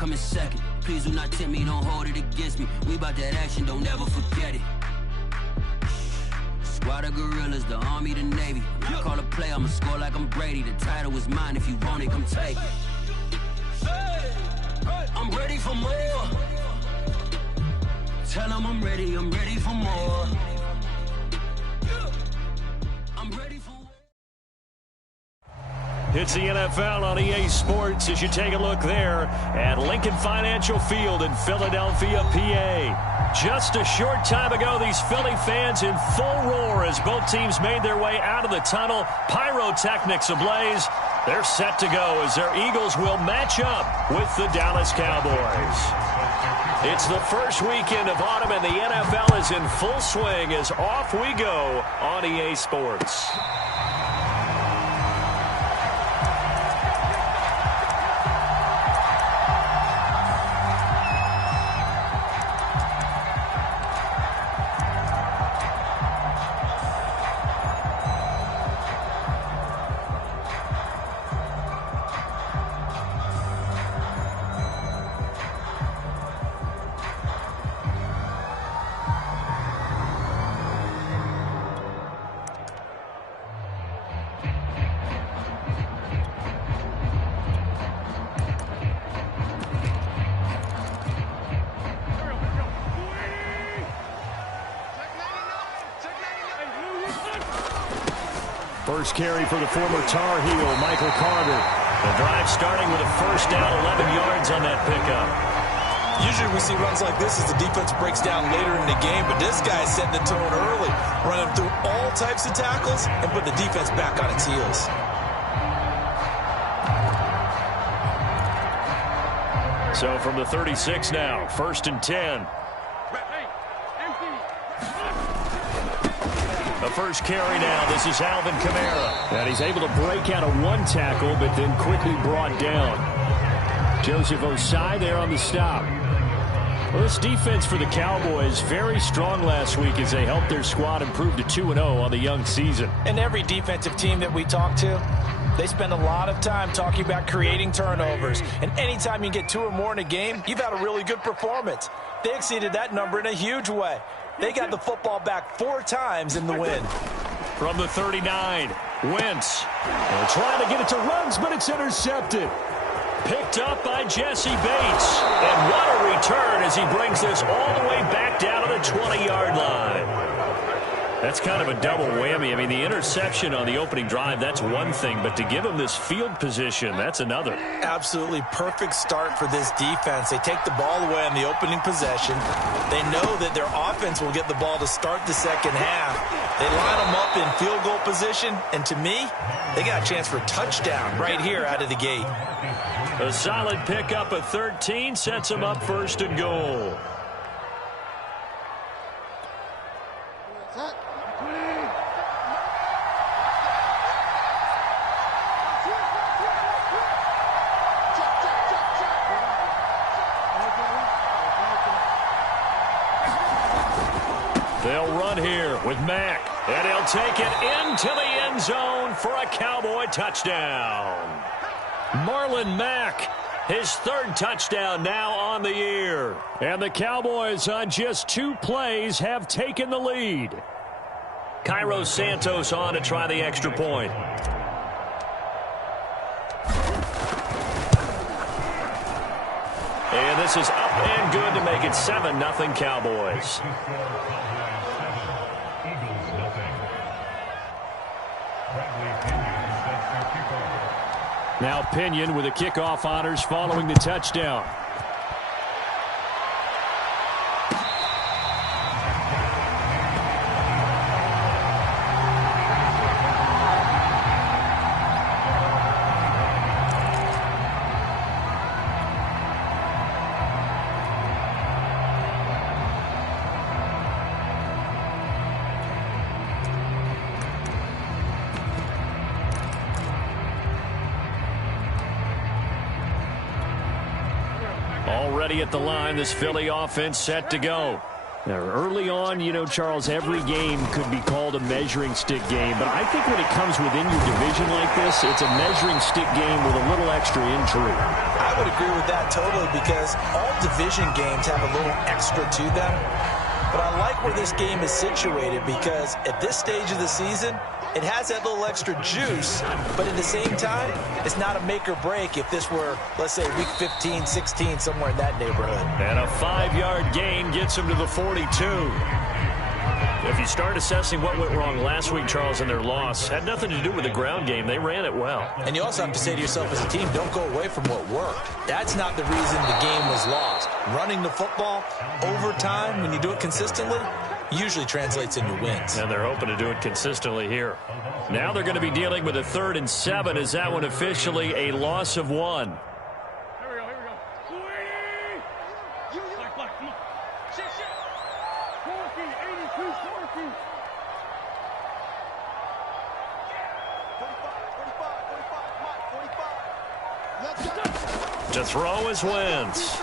come in second. Please do not tempt me, don't hold it against me. We about that action, don't ever forget it. Squad of gorillas, the army, the navy. When I call a play, I'ma score like I'm Brady. The title is mine, if you want it, come take it. I'm ready for more. Tell them I'm ready for more. I'm ready for more. It's the NFL on EA Sports as you take a look there at Lincoln Financial Field in Philadelphia, PA. Just a short time ago, these Philly fans in full roar as both teams made their way out of the tunnel. Pyrotechnics ablaze. They're set to go as their Eagles will match up with the Dallas Cowboys. It's the first weekend of autumn and the NFL is in full swing as off we go on EA Sports. First carry for the former Tar Heel, Michael Carter. The drive starting with a first down, 11 yards on that pickup. Usually we see runs like this as the defense breaks down later in the game, but this guy is setting the tone early, running through all types of tackles and putting the defense back on its heels. So from the 36 now, 1st and 10. The first carry now. This is Alvin Kamara. And he's able to break out of one tackle, but then quickly brought down. Joseph Osai there on the stop. Well, this defense for the Cowboys, very strong last week as they helped their squad improve to 2-0 on the young season. And every defensive team that we talk to, they spend a lot of time talking about creating turnovers. And anytime you get 2 or more in a game, you've had a really good performance. They exceeded that number in a huge way. They got the football back 4 times in the win. From the 39, Wentz. They're trying to get it to Ruggs, but it's intercepted. Picked up by Jesse Bates. And what a return as he brings this all the way back down to the 20-yard line. That's kind of a double whammy. I mean, the interception on the opening drive, that's one thing. But to give him this field position, that's another. Absolutely perfect start for this defense. They take the ball away on the opening possession. They know that their offense will get the ball to start the second half. They line them up in field goal position. And to me, they got a chance for a touchdown right here out of the gate. A solid pickup of 13 sets them up 1st and goal. They'll run here with Mack, and he'll take it into the end zone for a Cowboy touchdown. Marlon Mack, his 3rd touchdown now on the year. And the Cowboys on just 2 plays have taken the lead. Cairo Santos on to try the extra point. And this is up and good to make it 7-0 Cowboys. Now Pinion with the kickoff honors following the touchdown. Already at the line, this Philly offense set to go. Now, early on, you know, Charles, every game could be called a measuring stick game. But I think when it comes within your division like this, it's a measuring stick game with a little extra intrigue. I would agree with that totally, because all division games have a little extra to them. But I like where this game is situated, because at this stage of the season, it has that little extra juice, but at the same time, it's not a make or break if this were, let's say, week 15, 16, somewhere in that neighborhood. And a 5-yard gain gets him to the 42. If you start assessing what went wrong last week, Charles, in their loss, had nothing to do with the ground game. They ran it well. And you also have to say to yourself as a team, don't go away from what worked. That's not the reason the game was lost. Running the football over time, when you do it consistently, usually translates into wins. And they're hoping to do it consistently here. Now they're going to be dealing with a 3rd and 7. Is that one officially a loss of 1? To throw is Wentz.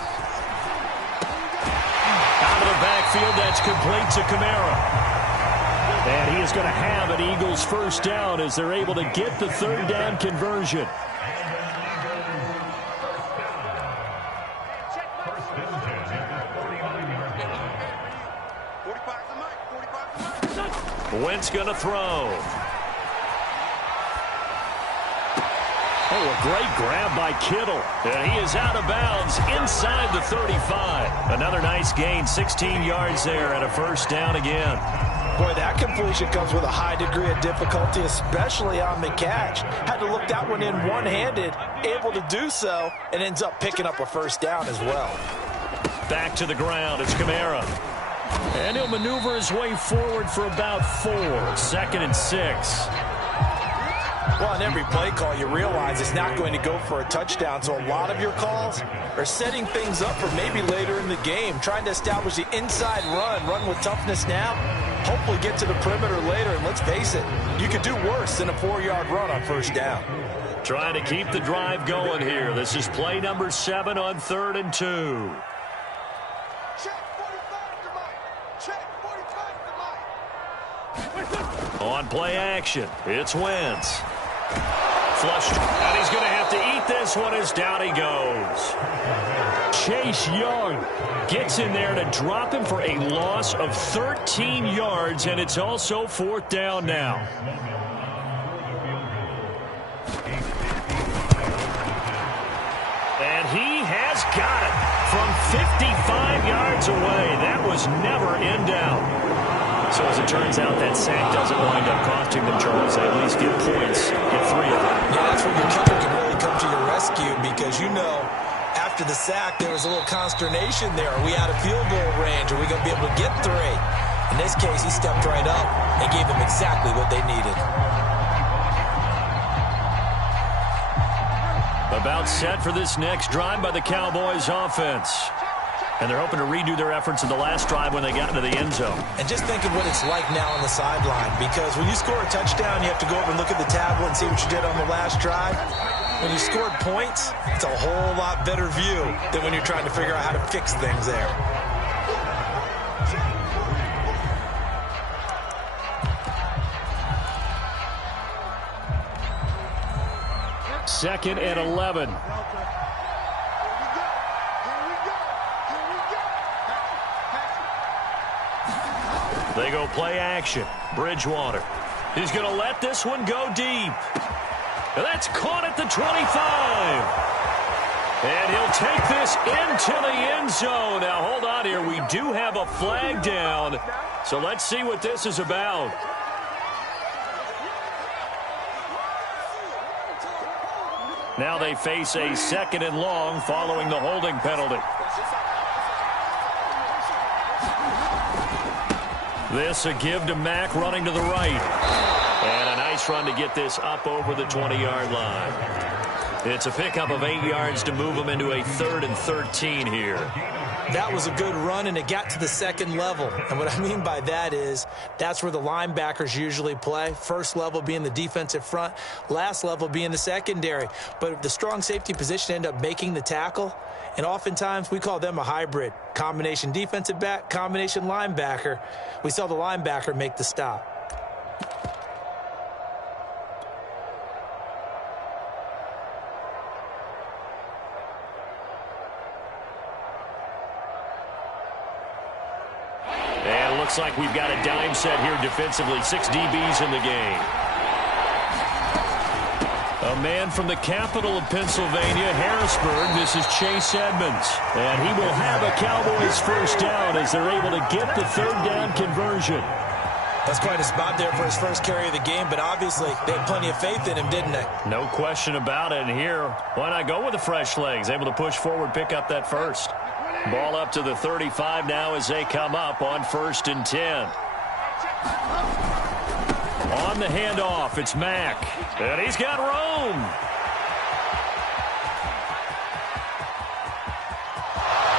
Out of the backfield, that's complete to Kamara. And he is going to have an Eagles first down as they're able to get the 3rd down conversion. Wentz going to throw. Oh, a great grab by Kittle. And he is out of bounds inside the 35. Another nice gain, 16 yards there and a first down again. Boy, that completion comes with a high degree of difficulty, especially on the catch. Had to look that one in one-handed, able to do so, and ends up picking up a first down as well. Back to the ground, it's Kamara. And he'll maneuver his way forward for about 4. 2nd and 6. Well, on every play call, you realize it's not going to go for a touchdown, so a lot of your calls are setting things up for maybe later in the game, trying to establish the inside run with toughness now, hopefully get to the perimeter later, and let's face it, you could do worse than a 4-yard run on first down. Trying to keep the drive going here. This is play number 7 on 3rd and 2. On play action, it's Wentz. Flushed, and he's going to have to eat this one as down he goes. Chase Young gets in there to drop him for a loss of 13 yards, and it's also 4th down now. And he has got it from 55 yards away. That was never in doubt. So as it turns out, that sack doesn't wind up costing them, Charles. They at least get points, get 3 of them. Yeah, that's where your kicker can really come to your rescue, because you know after the sack there was a little consternation there. Are we out of field goal range? Are we going to be able to get 3? In this case, he stepped right up and gave them exactly what they needed. About set for this next drive by the Cowboys offense. And they're hoping to redo their efforts in the last drive when they got into the end zone. And just think of what it's like now on the sideline, because when you score a touchdown, you have to go over and look at the tablet and see what you did on the last drive. When you scored points, it's a whole lot better view than when you're trying to figure out how to fix things there. Second and 11. They go play action. Bridgewater. He's going to let this one go deep. And that's caught at the 25. And he'll take this into the end zone. Now, hold on here. We do have a flag down. So let's see what this is about. Now they face a 2nd and long following the holding penalty. This a give to Mack running to the right. And a nice run to get this up over the 20-yard line. It's a pickup of 8 yards to move them into a 3rd and 13 here. That was a good run, and it got to the 2nd level. And what I mean by that is that's where the linebackers usually play. First level being the defensive front, last level being the secondary. But the strong safety position ended up making the tackle, and oftentimes we call them a hybrid. Combination defensive back, combination linebacker. We saw the linebacker make the stop. Looks like we've got a dime set here defensively. 6 DBs in the game. A man from the capital of Pennsylvania, Harrisburg. This is Chase Edmonds. And he will have a Cowboys first down as they're able to get the third down conversion. That's quite a spot there for his first carry of the game, but obviously they had plenty of faith in him, didn't they? No question about it. And here, why not go with the fresh legs? Able to push forward, pick up that first. Ball up to the 35 now as they come up on 1st and 10. On the handoff, it's Mack. And he's got room.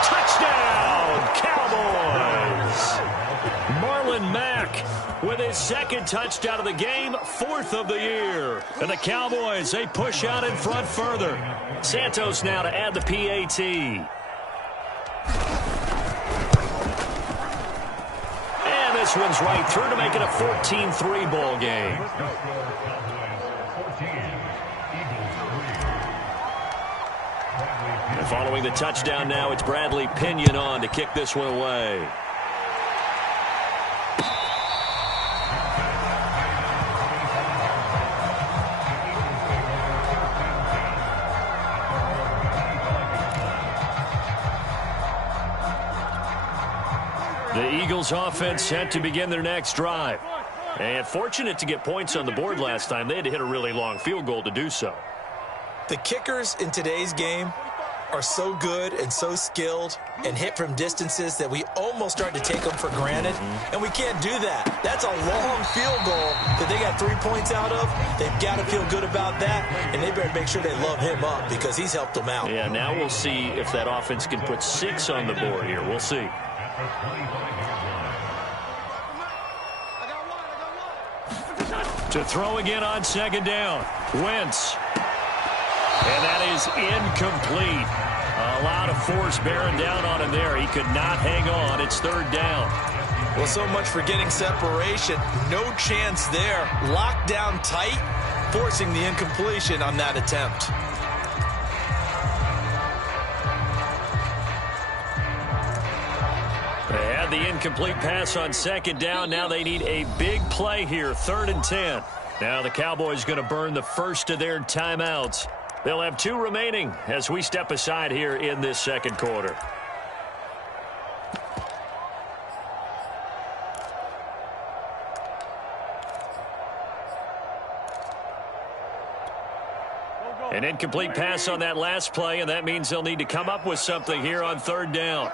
Touchdown, Cowboys. Marlon Mack with his 2nd touchdown of the game, 4th of the year. And the Cowboys, they push out in front further. Santos now to add the PAT. And this one's right through to make it a 14-3 ball game. And following the touchdown now, it's Bradley Pinion on to kick this one away. The Eagles offense set to begin their next drive. And fortunate to get points on the board last time. They had to hit a really long field goal to do so. The kickers in today's game are so good and so skilled and hit from distances that we almost start to take them for granted. And we can't do that. That's a long field goal that they got 3 points out of. They've got to feel good about that, and they better make sure they love him up because he's helped them out. Yeah, now we'll see if that offense can put 6 on the board here. We'll see. To throw again on 2nd down. Wentz. And that is incomplete. A lot of force bearing down on him there. He could not hang on. It's 3rd down. Well, so much for getting separation. No chance there. Locked down tight, forcing the incompletion on that attempt. They had the incomplete pass on 2nd down. Now they need a big play here, 3rd and 10. Now the Cowboys going to burn the first of their timeouts. They'll have 2 remaining as we step aside here in this 2nd quarter. An incomplete pass on that last play, and that means they'll need to come up with something here on 3rd down.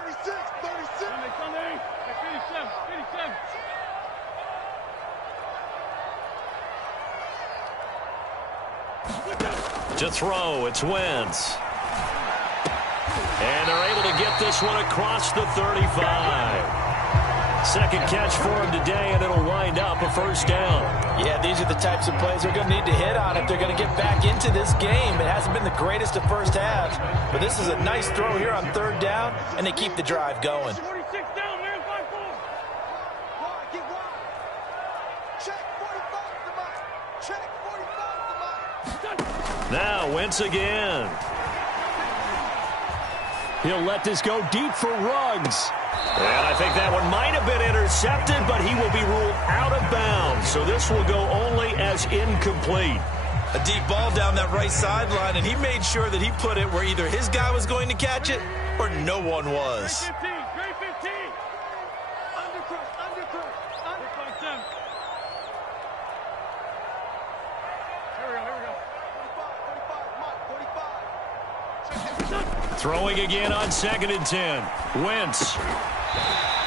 To throw, it's Wentz. And they're able to get this one across the 35. 2nd catch for him today, and it'll wind up a 1st down. Yeah, these are the types of plays they're going to need to hit on if they're going to get back into this game. It hasn't been the greatest of first halves, but this is a nice throw here on 3rd down, and they keep the drive going. Now Wentz again. He'll let this go deep for Ruggs. And I think that one might have been intercepted, but he will be ruled out of bounds. So this will go only as incomplete. A deep ball down that right sideline, and he made sure that he put it where either his guy was going to catch it or no one was. Throwing again on 2nd and 10. Wentz.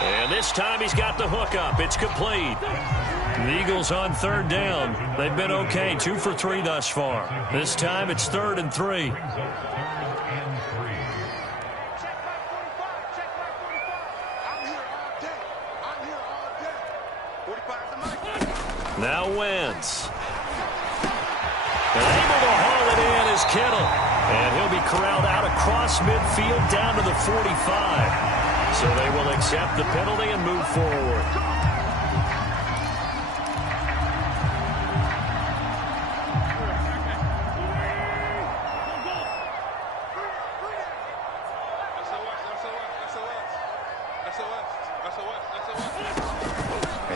And this time he's got the hook up. It's complete. The Eagles on 3rd down. They've been okay. 2 for 3 thus far. This time it's 3rd and 3. Now Wentz. And able to haul it in is Kittle. And he'll be corralled out across midfield down to the 45. So they will accept the penalty and move forward.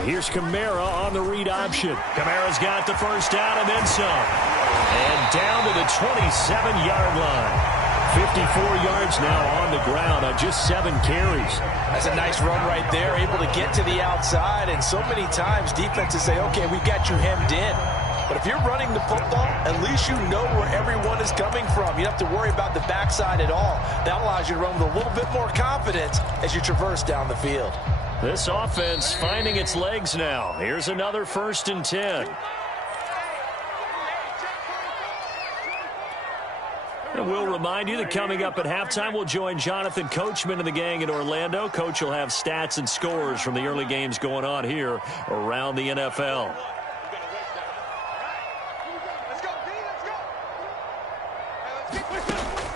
Here's Kamara on the read option. Kamara's got the first down and then some. And down to the 27-yard line. 54 yards now on the ground on just 7 carries. That's a nice run right there, able to get to the outside. And so many times defenses say, okay, we've got you hemmed in. But if you're running the football, at least you know where everyone is coming from. You don't have to worry about the backside at all. That allows you to run with a little bit more confidence as you traverse down the field. This offense finding its legs now. Here's another 1st and 10. And we'll remind you that coming up at halftime, we'll join Jonathan Coachman and the gang in Orlando. Coach will have stats and scores from the early games going on here around the NFL.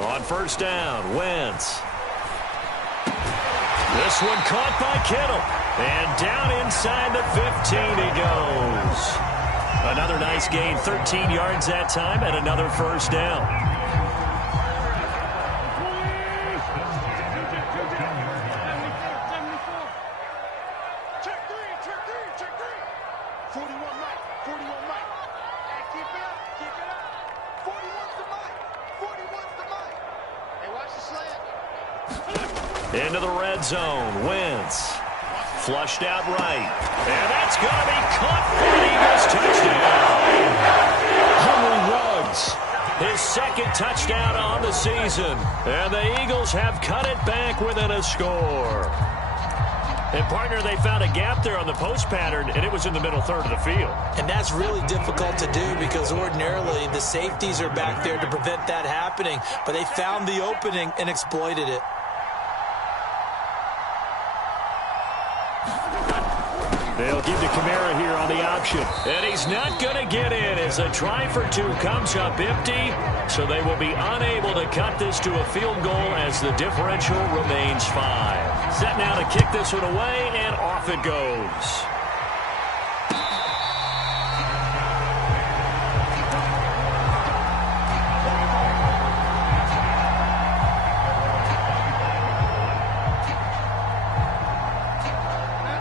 On 1st down, Wentz. This one caught by Kittle. And down inside the 15 he goes. Another nice gain, 13 yards that time, and another 1st down. Into the red zone. Wentz. Flushed out right. And that's going to be caught for the Eagles touchdown. Henry Ruggs, his 2nd touchdown on the season. And the Eagles have cut it back within a score. And, partner, they found a gap there on the post pattern, and it was in the middle third of the field. And that's really difficult to do because ordinarily the safeties are back there to prevent that happening. But they found the opening and exploited it. They'll give to Kamara here on the option. And he's not going to get in as a try for 2 comes up empty. So they will be unable to cut this to a field goal as the differential remains 5. Set now to kick this one away, and off it goes.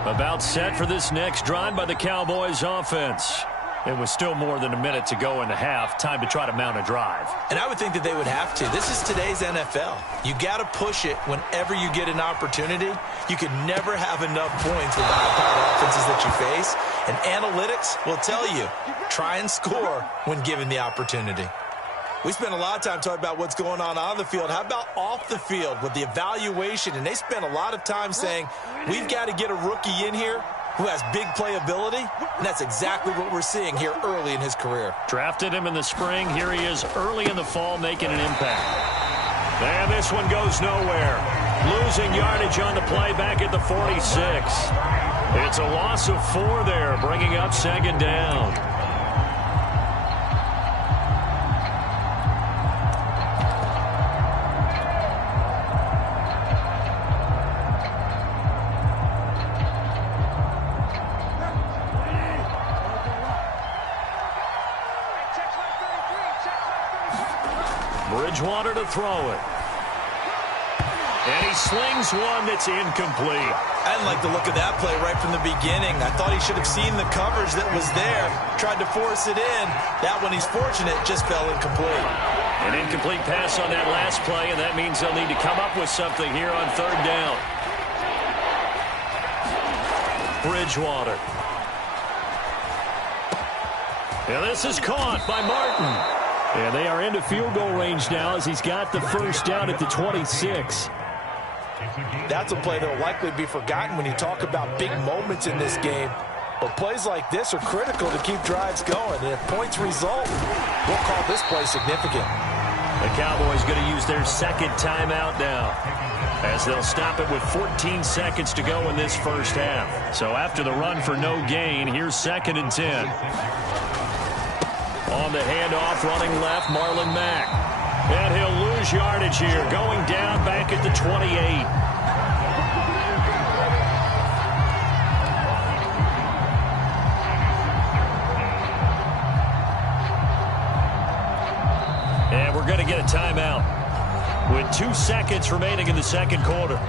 About set for this next drive by the Cowboys offense. It was still more than a minute to go in the half. Time to try to mount a drive. And I would think that they would have to. This is today's NFL. You got to push it whenever you get an opportunity. You could never have enough points with the high-powered offenses that you face. And analytics will tell you, try and score when given the opportunity. We spend a lot of time talking about what's going on the field. How about off the field with the evaluation? And they spend a lot of time saying, we've got to get a rookie in here who has big playability, and that's exactly what we're seeing here early in his career. Drafted him in the spring. Here he is early in the fall making an impact. And this one goes nowhere. Losing yardage on the play back at the 46. It's a loss of 4 there, bringing up 2nd down. Bridgewater to throw it. And he slings one that's incomplete. I didn't like the look of that play right from the beginning. I thought he should have seen the coverage that was there, tried to force it in. That one, he's fortunate, just fell incomplete. An incomplete pass on that last play, and that means they'll need to come up with something here on 3rd down. Bridgewater. And this is caught by Martin. And they are into field goal range now as he's got the 1st down at the 26. That's a play that will likely be forgotten when you talk about big moments in this game. But plays like this are critical to keep drives going. And if points result, we'll call this play significant. The Cowboys going to use their 2nd timeout now, as they'll stop it with 14 seconds to go in this 1st half. So after the run for no gain, here's 2nd and 10. On the handoff, running left, Marlon Mack. And he'll lose yardage here, going down back at the 28. And we're going to get a timeout with 2 seconds remaining in the 2nd quarter.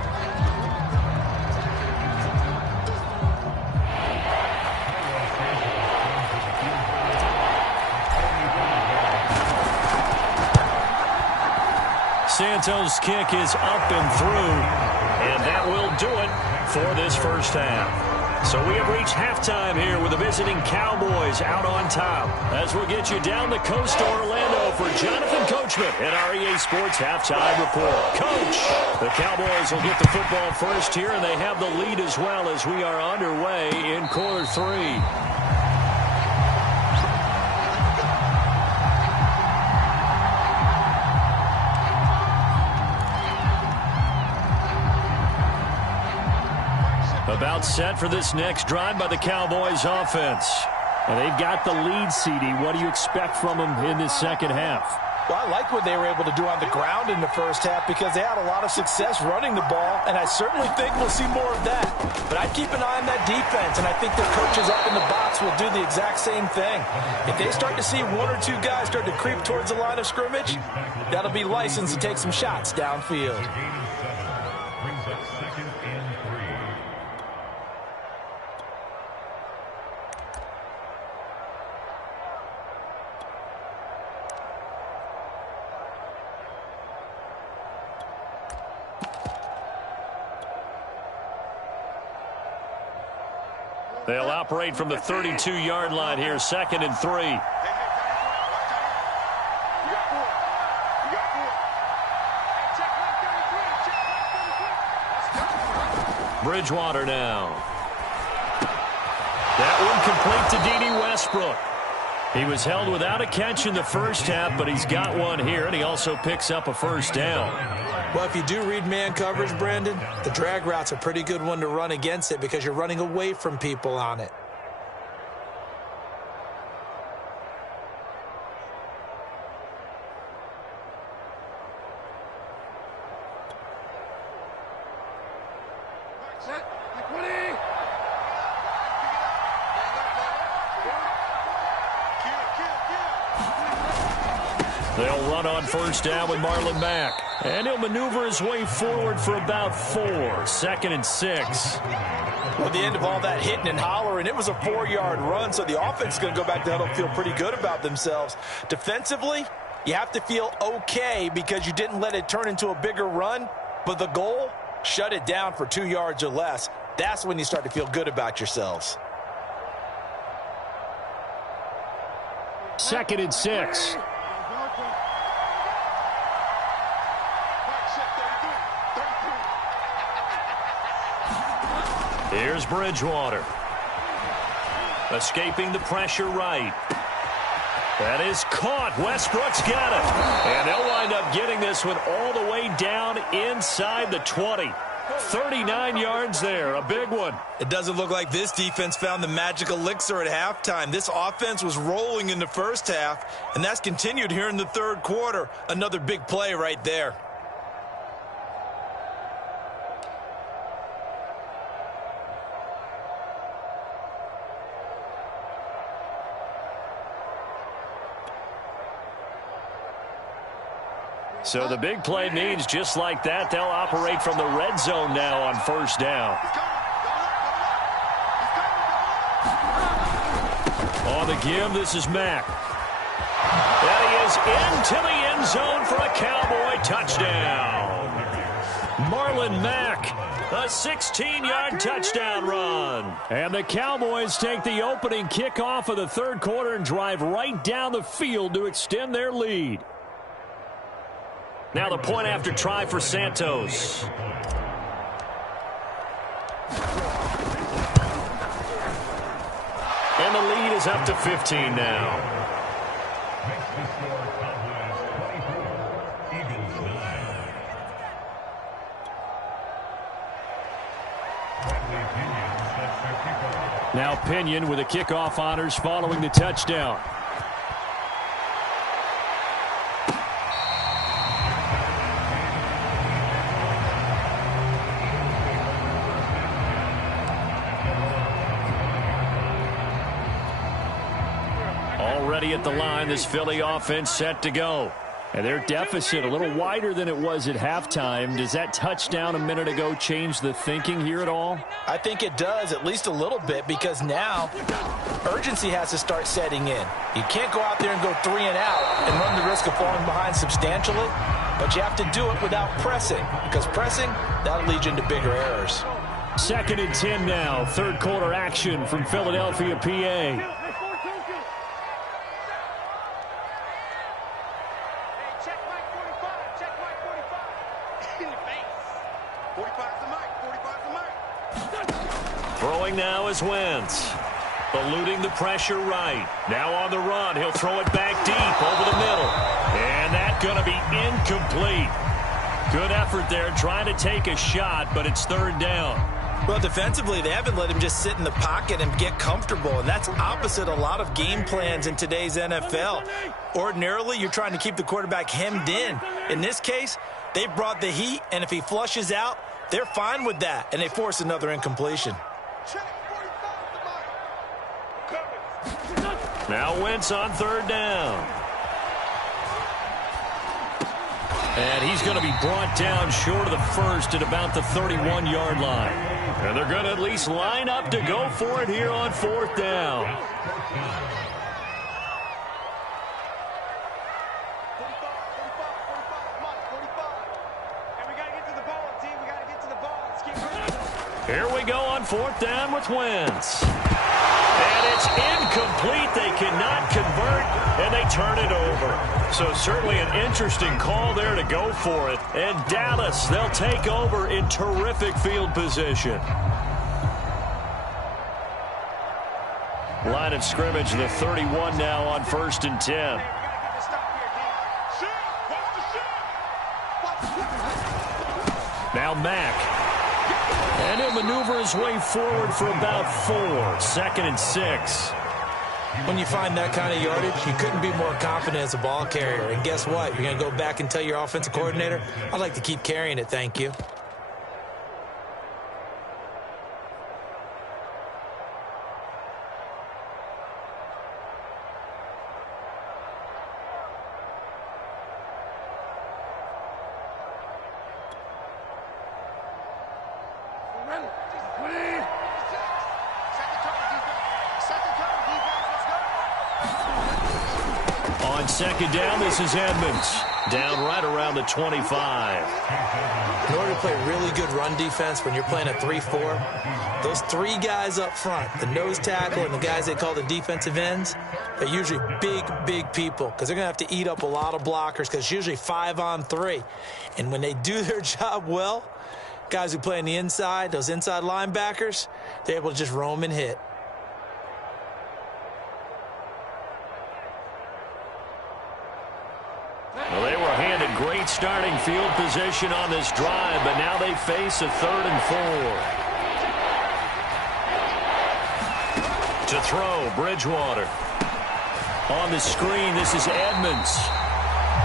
Santos' kick is up and through, and that will do it for this first half. So we have reached halftime here with the visiting Cowboys out on top. As we'll get you down the coast to Orlando for Jonathan Coachman at our EA Sports Halftime Report. Coach, the Cowboys will get the football first here, and they have the lead as well as we are underway in quarter 3. About set for this next drive by the Cowboys offense. And they've got the lead, CD. What do you expect from them in this second half? Well, I like what they were able to do on the ground in the first half because they had a lot of success running the ball, and I certainly think we'll see more of that. But I'd keep an eye on that defense, and I think their coaches up in the box will do the exact same thing. If they start to see one or two guys start to creep towards the line of scrimmage, that'll be license to take some shots downfield. They'll operate from the 32-yard line here, 2nd and 3. Bridgewater now. That one complete to D.D. Westbrook. He was held without a catch in the first half, but he's got one here, and he also picks up a first down. Well, if you do read man coverage, Brandon, the drag route's a pretty good one to run against it because you're running away from people on it. They'll run on first down with Marlon Mack. And he'll maneuver his way forward for about 4. 2nd and 6. At the end of all that hitting and hollering, it was a 4-yard run, so the offense is going to go back to huddle and feel pretty good about themselves. Defensively, you have to feel okay because you didn't let it turn into a bigger run, but the goal, shut it down for 2 yards or less. That's when you start to feel good about yourselves. 2nd and 6. Here's Bridgewater. Escaping the pressure right. That is caught. Westbrook's got it. And they'll wind up getting this one all the way down inside the 20. 39 yards there, a big one. It doesn't look like this defense found the magic elixir at halftime. This offense was rolling in the first half, and that's continued here in the third quarter. Another big play right there. So the big play means just like that, they'll operate from the red zone now on first down. On the give, this is Mack. And he is into the end zone for a Cowboy touchdown. Marlon Mack, a 16-yard touchdown run. And the Cowboys take the opening kickoff of the third quarter and drive right down the field to extend their lead. Now the point after try for Santos. And the lead is up to 15 now. Now Pinion with the kickoff honors following the touchdown. Already at the line, this Philly offense set to go. And their deficit a little wider than it was at halftime. Does that touchdown a minute ago change the thinking here at all? I think it does, at least a little bit, because now urgency has to start setting in. You can't go out there and go 3 and out and run the risk of falling behind substantially. but you have to do it without pressing, because pressing, that'll lead you into bigger errors. 2nd and 10 now. Third quarter action from Philadelphia, PA. Throwing now is Wentz. Eluding the pressure right. Now on the run. He'll throw it back deep over the middle. And that's going to be incomplete. Good effort there trying to take a shot, but it's 3rd down. Well, defensively, they haven't let him just sit in the pocket and get comfortable, and that's opposite a lot of game plans in today's NFL. Ordinarily, you're trying to keep the quarterback hemmed in. In this case, they brought the heat, and if he flushes out, they're fine with that, and they force another incompletion. Now Wentz on 3rd down. And he's going to be brought down short of the first at about the 31-yard line. And they're going to at least line up to go for it here on 4th down. Here we go on 4th down with Wentz. And it's incomplete. They cannot convert, and they turn it over. So certainly an interesting call there to go for it. And Dallas, they'll take over in terrific field position. Line of scrimmage, the 31 now on 1st and 10. Now Mack. And he'll maneuver his way forward for about 4. 2nd and 6. When you find that kind of yardage, you couldn't be more confident as a ball carrier. And guess what? You're going to go back and tell your offensive coordinator, I'd like to keep carrying it, thank you. On 2nd down, this is Edmonds. Down right around the 25. In order to play really good run defense when you're playing a 3-4, those 3 guys up front, the nose tackle and the guys they call the defensive ends, they're usually big people because they're going to have to eat up a lot of blockers because it's usually 5-on-3. And when they do their job well, guys who play on the inside, those inside linebackers, they're able to just roam and hit. Well, they were handed great starting field position on this drive, but now they face a 3rd and 4. To throw, Bridgewater. On the screen, this is Edmonds.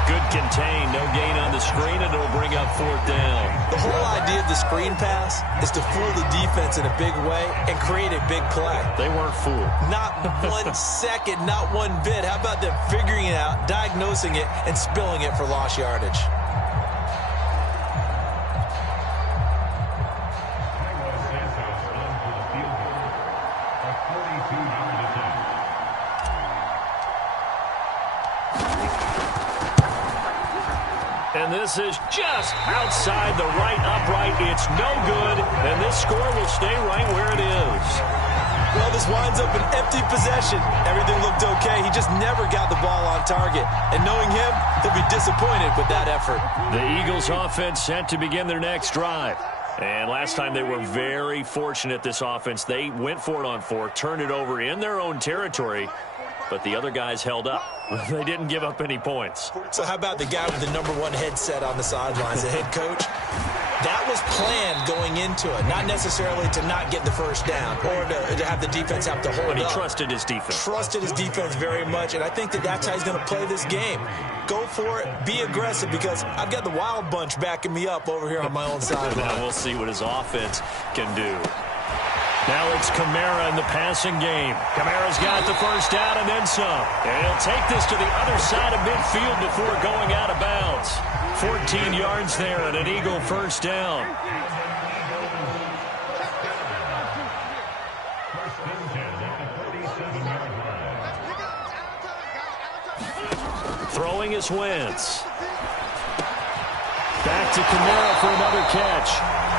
Good contain, no gain on the screen, and it'll bring up 4th down. The whole idea of the screen pass is to fool the defense in a big way and create a big play. They weren't fooled. Not 1 second, not one bit. How about them figuring it out, diagnosing it, and spilling it for lost yardage? And this is just outside the right upright. It's no good, and this score will stay right where it is. Well, this winds up an empty possession. Everything looked okay. He just never got the ball on target. And knowing him, he'll be disappointed with that effort. The Eagles offense set to begin their next drive. And last time they were very fortunate, this offense. They went for it on 4, turned it over in their own territory, but the other guys held up. They didn't give up any points. So how about the guy with the #1 headset on the sidelines, the head coach? That was planned going into it, not necessarily to not get the first down or to have the defense have to hold up. But he trusted his defense. Trusted his defense very much, and I think that's how he's going to play this game. Go for it, be aggressive, because I've got the wild bunch backing me up over here on my own sideline. Now we'll see what his offense can do. Now it's Kamara in the passing game. Kamara's got the first down and then some. And he'll take this to the other side of midfield before going out of bounds. 14 yards there and an Eagle first down. Throwing is Wentz. to Kamara for another catch.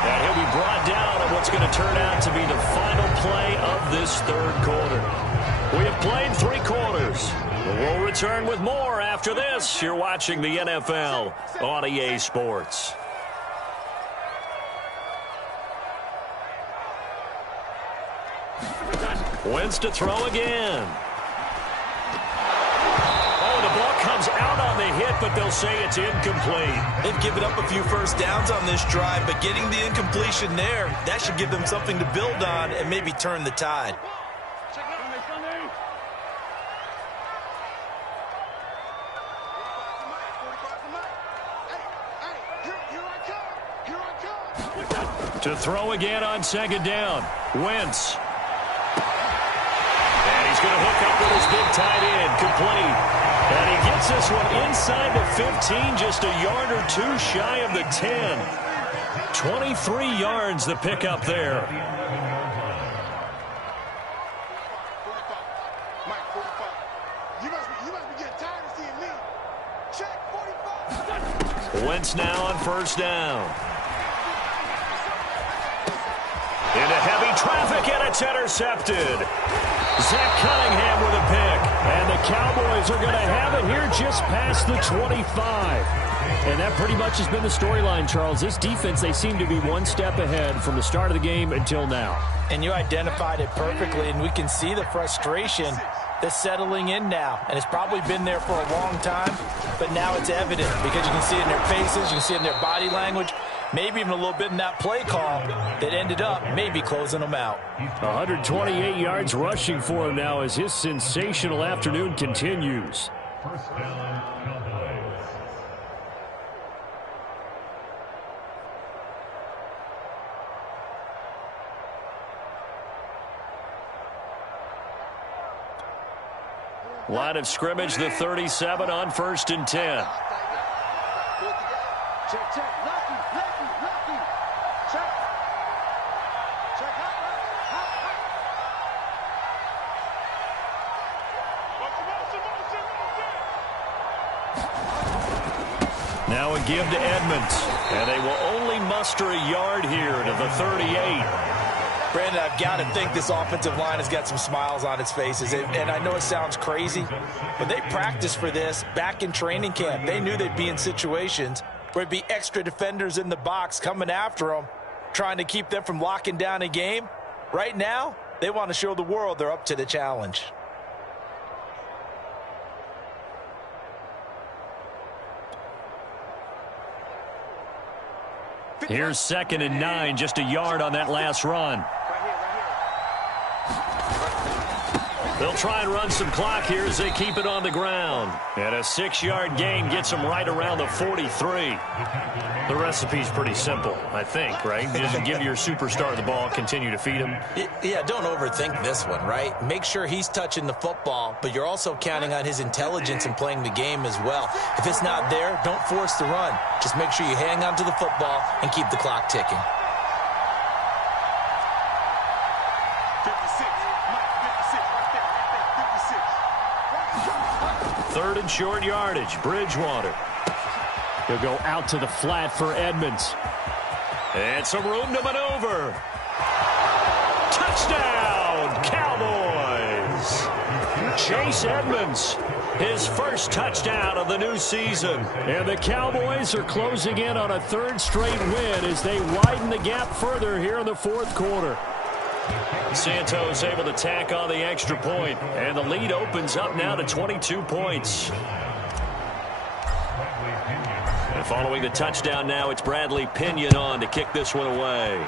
And he'll be brought down on what's going to turn out to be the final play of this third quarter. We have played 3 quarters. We'll return with more after this. You're watching the NFL on EA Sports. Wentz to throw again. Oh, the ball comes out on the hit, but they'll say it's incomplete. They've given up a few first downs on this drive, but getting the incompletion there, that should give them something to build on and maybe turn the tide. To throw again on second down. Wentz. And he's going to hook up with his big tight end. Complete. And he gets this one inside the 15, just a yard or 2 shy of the 10. 23 yards the pickup there. Wentz now on first down. Into heavy traffic, and it's intercepted. Zach Cunningham with a pick. And the Cowboys are going to have it here just past the 25. And that pretty much has been the storyline, Charles. This defense, they seem to be one step ahead from the start of the game until now. And you identified it perfectly, and we can see the frustration that's settling in now. And it's probably been there for a long time, but now it's evident because you can see it in their faces, you can see it in their body language, maybe even a little bit in that play call that ended up maybe closing them out. 128 yards rushing for him now as his sensational afternoon continues. First down, Cowboys. Line of scrimmage, the 37 on 1st and 10. Check, check, lucky, lucky, lucky. Check. Check, hot. Now a give to Edmonds. And they will only muster a yard here to the 38. Brandon, I've got to think this offensive line has got some smiles on its faces. And I know it sounds crazy, but they practiced for this back in training camp. They knew they'd be in situations where there'd be extra defenders in the box coming after them, trying to keep them from locking down a game. Right now, they want to show the world they're up to the challenge. Here's 2nd and 9, just a yard on that last run. They'll try and run some clock here as they keep it on the ground. And a 6-yard gain gets them right around the 43. The recipe's pretty simple, I think, right? Just give your superstar the ball, continue to feed him. Yeah, don't overthink this one, right? Make sure he's touching the football, but you're also counting on his intelligence in playing the game as well. If it's not there, don't force the run. Just make sure you hang on to the football and keep the clock ticking. 3rd and short yardage, Bridgewater. He'll go out to the flat for Edmonds. And some room to maneuver. Touchdown, Cowboys! Chase Edmonds, his first touchdown of the new season. And the Cowboys are closing in on a 3rd straight win as they widen the gap further here in the 4th quarter. Santos able to tack on the extra point, and the lead opens up now to 22 points. And following the touchdown now, it's Bradley Pinion on to kick this one away.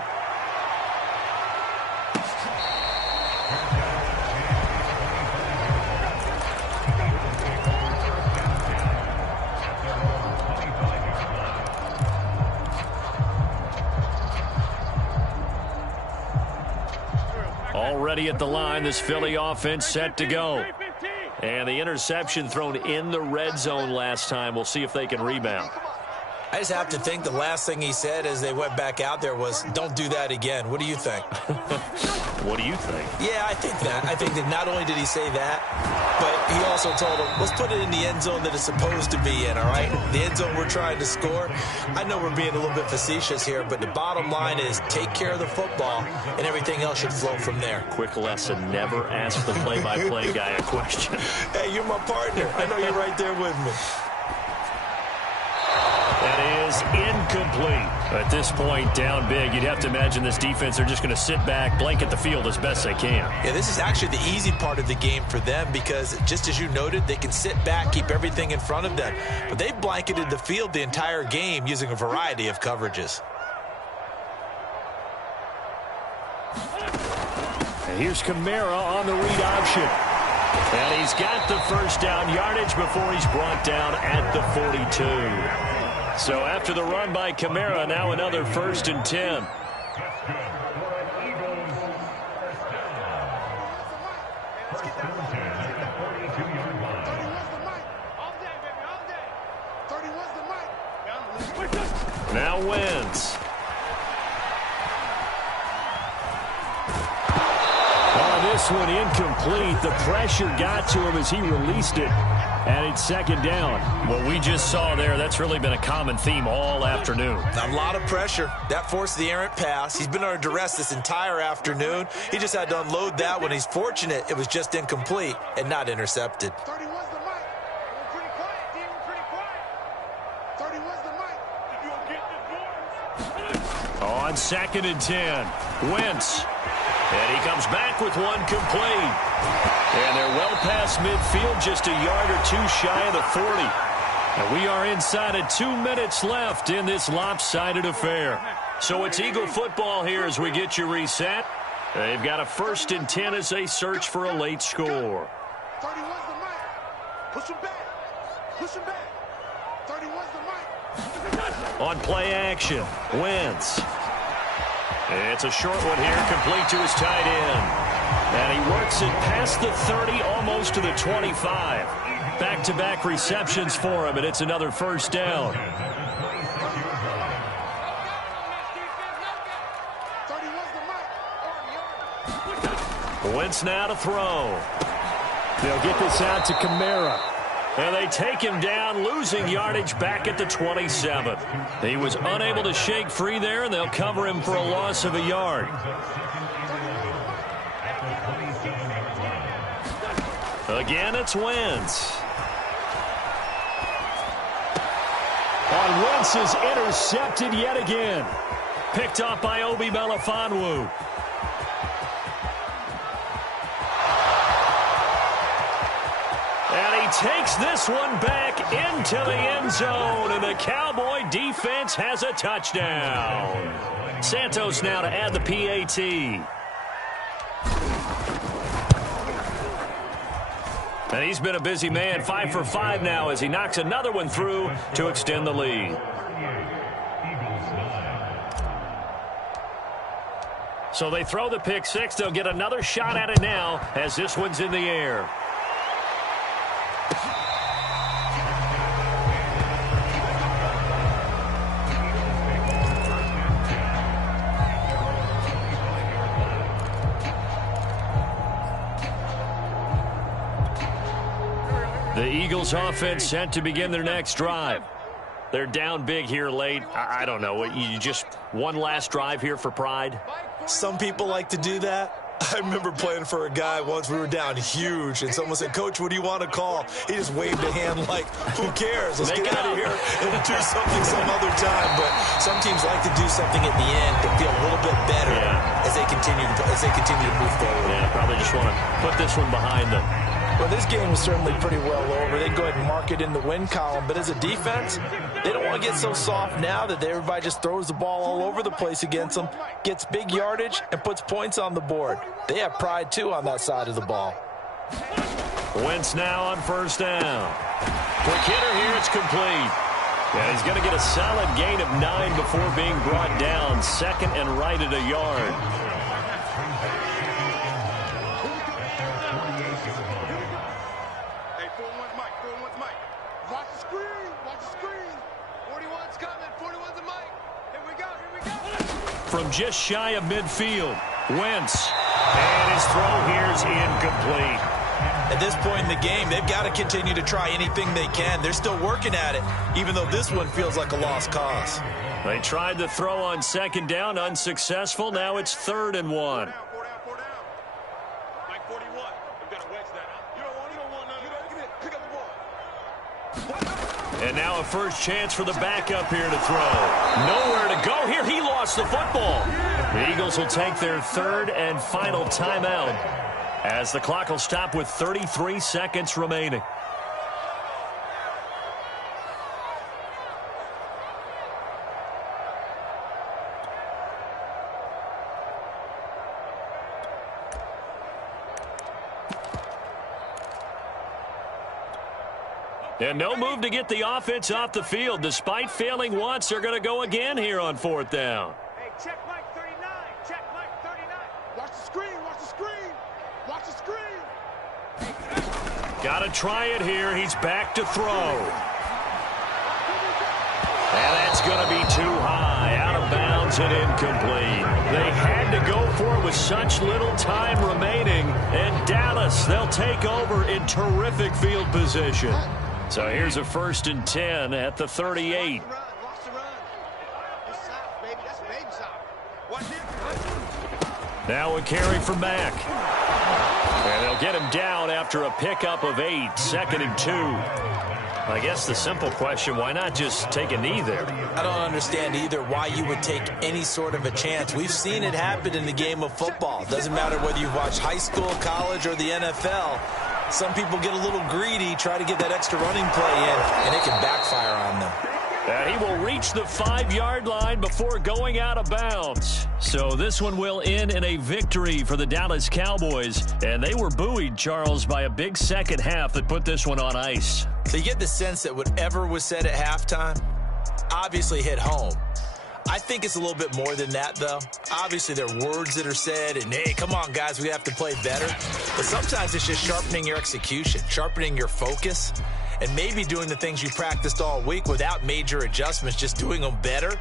Already at the line, this Philly offense set to go. And the interception thrown in the red zone last time. We'll see if they can rebound. I just have to think the last thing he said as they went back out there was, don't do that again. What do you think? What do you think? Yeah, I think that. I think that not only did he say that, but he also told him, let's put it in the end zone that it's supposed to be in, all right? The end zone we're trying to score. I know we're being a little bit facetious here, but the bottom line is take care of the football, and everything else should flow from there. Quick lesson, never ask the play-by-play guy a question. Hey, you're my partner. I know you're right there with me. That is incomplete. At this point, down big, you'd have to imagine this defense, they're just going to sit back, blanket the field as best they can. Yeah, this is actually the easy part of the game for them because, just as you noted, they can sit back, keep everything in front of them. But they've blanketed the field the entire game using a variety of coverages. And here's Kamara on the read option. And he's got the first down yardage before he's brought down at the 42. So after the run by Kamara, now another 1st and 10. Now Wentz. This one incomplete. The pressure got to him as he released it. And it's 2nd down. What we just saw there, that's really been a common theme all afternoon. A lot of pressure. That forced the errant pass. He's been under duress this entire afternoon. He just had to unload that when he's fortunate it was just incomplete and not intercepted. 31's the mic. We're pretty quiet, D. We're pretty quiet. 31's the mic. Did you get the board? On 2nd and 10. Wentz. And he comes back with one complete. And they're well past midfield, just a yard or two shy of the 40. And we are inside of 2 minutes left in this lopsided affair. So it's Eagle football here as we get you reset. They've got a 1st and 10 as they search for a late score. 31's the mic. Push him back. Push him back. 31's the mic. On play action, Wentz. It's a short one here, complete to his tight end. And he works it past the 30, almost to the 25. Back-to-back receptions for him, and it's another 1st down. 31's the mic. Wentz now to throw. They'll get this out to Kamara. And they take him down, losing yardage back at the 27. He was unable to shake free there, and they'll cover him for a loss of a yard. Again, it's Wentz. On Wentz is intercepted yet again. Picked up by Obi Melifonwu. And he takes this one back into the end zone, and the Cowboy defense has a touchdown. Santos now to add the PAT. And he's been a busy man, 5 for 5 now as he knocks another one through to extend the lead. So they throw the pick six. They'll get another shot at it now as this one's in the air. The Eagles offense set to begin their next drive. They're down big here late. I don't know. You just one last drive here for pride? Some people like to do that. I remember playing for a guy once. We were down huge, and someone said, "Coach, what do you want to call?" He just waved a hand like, "Who cares? Let's get out of here and do something some other time." But some teams like to do something at the end to feel a little bit better as they continue to move forward. Yeah, probably just want to put this one behind them. Well, this game was certainly pretty well over. They go ahead and mark it in the win column. But as a defense, they don't want to get so soft now that everybody just throws the ball all over the place against them, gets big yardage, and puts points on the board. They have pride, too, on that side of the ball. Wentz now on first down. Quick hitter here, it's complete. Yeah, he's going to get a solid gain of 9 before being brought down. Second and right at a yard. 41's coming. 41's the mic. Here we go. From just shy of midfield, Wentz. And his throw here is incomplete. At this point in the game, they've got to continue to try anything they can. They're still working at it, even though this one feels like a lost cause. They tried the throw on second down, unsuccessful. Now it's 3rd and 1. Four down. Mike 41. We've got to wedge that out. You don't want none of that. Pick up the ball. And now a first chance for the backup here to throw. Nowhere to go here. He lost the football. The Eagles will take their 3rd and final timeout as the clock will stop with 33 seconds remaining. And no move to get the offense off the field. Despite failing once, they're going to go again here on 4th down. Hey, check Mike 39. Check Mike 39. Watch the screen. Watch the screen. Got to try it here. He's back to throw. And that's going to be too high. Out of bounds and incomplete. They had to go for it with such little time remaining. And Dallas, they'll take over in terrific field position. So here's a 1st and 10 at the 38. Watch the run. That's soft, baby. That's baby soft. Watch it. Now a carry from Mack. And they'll get him down after a pickup of 8. 2nd and 2. I guess the simple question, why not just take a knee there? I don't understand either why you would take any sort of a chance. We've seen it happen in the game of football. Doesn't matter whether you've watched high school, college, or the NFL. Some people get a little greedy, try to get that extra running play in, and it can backfire on them. And he will reach the 5-yard line before going out of bounds. So this one will end in a victory for the Dallas Cowboys. And they were buoyed, Charles, by a big second half that put this one on ice. So you get the sense that whatever was said at halftime obviously hit home. I think it's a little bit more than that, though. Obviously, there are words that are said, and, hey, come on, guys, we have to play better. But sometimes it's just sharpening your execution, sharpening your focus, and maybe doing the things you practiced all week without major adjustments, just doing them better.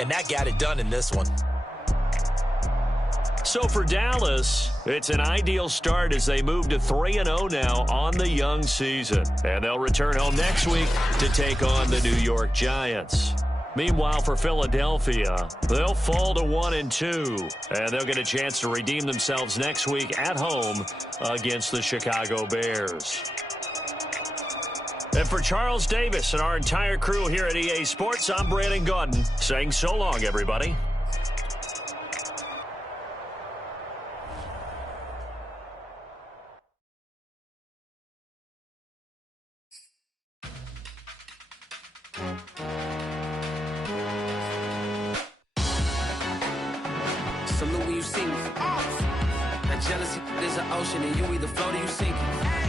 And that got it done in this one. So for Dallas, it's an ideal start as they move to 3-0 now on the young season. And they'll return home next week to take on the New York Giants. Meanwhile, for Philadelphia, they'll fall to 1-2, and they'll get a chance to redeem themselves next week at home against the Chicago Bears. And for Charles Davis and our entire crew here at EA Sports, I'm Brandon Gaudin saying so long, everybody. Salute when you see me. That jealousy is an ocean, and you either float or you sink it.